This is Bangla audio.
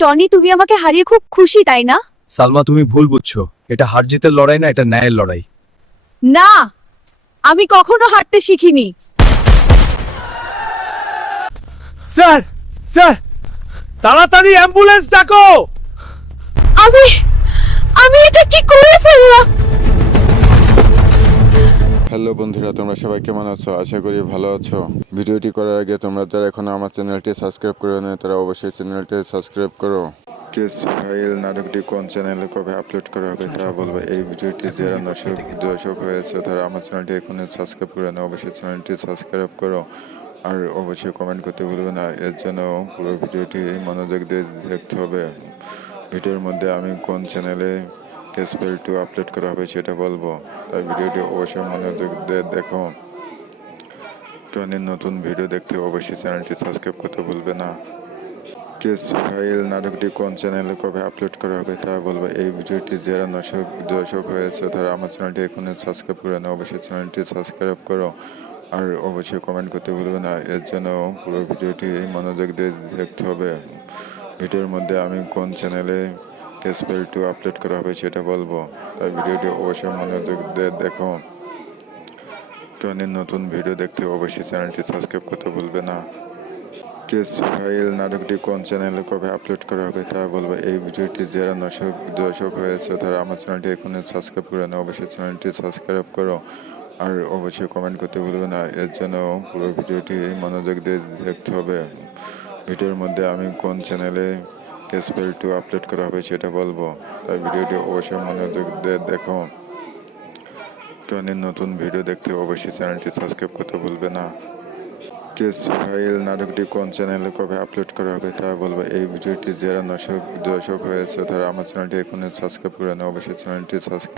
টনি, তুমি আমাকে হারিয়ে খুব খুশি, তাই না? সালমা, তুমি ভুল বুঝছো। এটা হার জিতের লড়াই না, এটা ন্যায়ের লড়াই। না, আমি কখনো হারতে শিখিনি। স্যার, স্যার, তাড়াতাড়ি অ্যাম্বুলেন্স ডাকো। আমি আমি এটা কি করে ফেললাম? হ্যালো বন্ধুরা, তোমরা সবাই কেমন আছো? আশা করি ভালো আছো। ভিডিওটি করার আগে তোমরা যারা এখনো আমার চ্যানেলটি সাবস্ক্রাইব করে নেয় তারা অবশ্যই চ্যানেলটি সাবস্ক্রাইব করো। কেস ফাইল নাটকটি কোন চ্যানেলে কবে আপলোড করা হবে তা বলবো। এই ভিডিওটি যারা দর্শক হয়েছে তারা আমার চ্যানেলটি এখনো সাবস্ক্রাইব করে নেয়, অবশ্যই চ্যানেলটি সাবস্ক্রাইব করো। আর অবশ্যই কমেন্ট করতে ভুলবে না। এর জন্য পুরো ভিডিওটি মনোযোগ দিয়ে দেখতে হবে। ভিডিওর মধ্যে আমি কোন চ্যানেলে কেস ফাইল 2 আপলোড করা হবে সেটা বলবো, তাই ভিডিওটি অবশ্যই মনোযোগ দিয়ে দেখো। টনির নতুন ভিডিও দেখতে অবশ্যই চ্যানেলটি সাবস্ক্রাইব করতে ভুলবে না। কেস ফাইল নাটকটি কোন চ্যানেলে কবে আপলোড করা হবে তা বলবো। এই ভিডিওটি যারা দর্শক হয়েছে তারা আমার চ্যানেলটি এখনো সাবস্ক্রাইব করে না, অবশ্যই চ্যানেলটি সাবস্ক্রাইব করো। আর অবশ্যই কমেন্ট করতে ভুলবে না। এর জন্য পুরো ভিডিওটি মনোযোগ দিয়ে দেখতে হবে। ভিডিওর মধ্যে আমি কোন চ্যানেলে কেস ফাইল 2 আপলোড করা হবে সেটা বলবো, তাই ভিডিওটি অবশ্যই মনোযোগ দিয়ে দেখো। টনির নতুন ভিডিও দেখতে অবশ্যই চ্যানেলটি সাবস্ক্রাইব করতে ভুলবে না। কেস ফাইল নাটকটি কোন চ্যানেলে কবে আপলোড করা হবে তা বলবো। এই ভিডিওটি যারা দর্শক হয়েছে তারা আমার চ্যানেলটি এখনো সাবস্ক্রাইব করে না, অবশ্যই চ্যানেলটি সাবস্ক্রাইব করো। আর অবশ্যই কমেন্ট করতে ভুলবে না। এর জন্য পুরো ভিডিওটি মনোযোগ দিয়ে দেখতে হবে। ভিডিওর মধ্যে আমি কোন চ্যানেলে কেস ফাইল 2 আপলোড করা হবে সেটা বলবো, তাই ভিডিওটি অবশ্যই মনোযোগ দিয়ে দেখো। টনির নতুন ভিডিও দেখতে অবশ্যই চ্যানেলটি সাবস্ক্রাইব করতে ভুলবে না। কেস ফাইল নাটকটি কোন চ্যানেলে কবে আপলোড করা হবে তা বলবো। এই ভিডিওটি যারা দর্শক হয়েছে তারা আমার চ্যানেলটি এখনো সাবস্ক্রাইব করে না, অবশ্যই চ্যানেলটি সাবস্ক্রাইব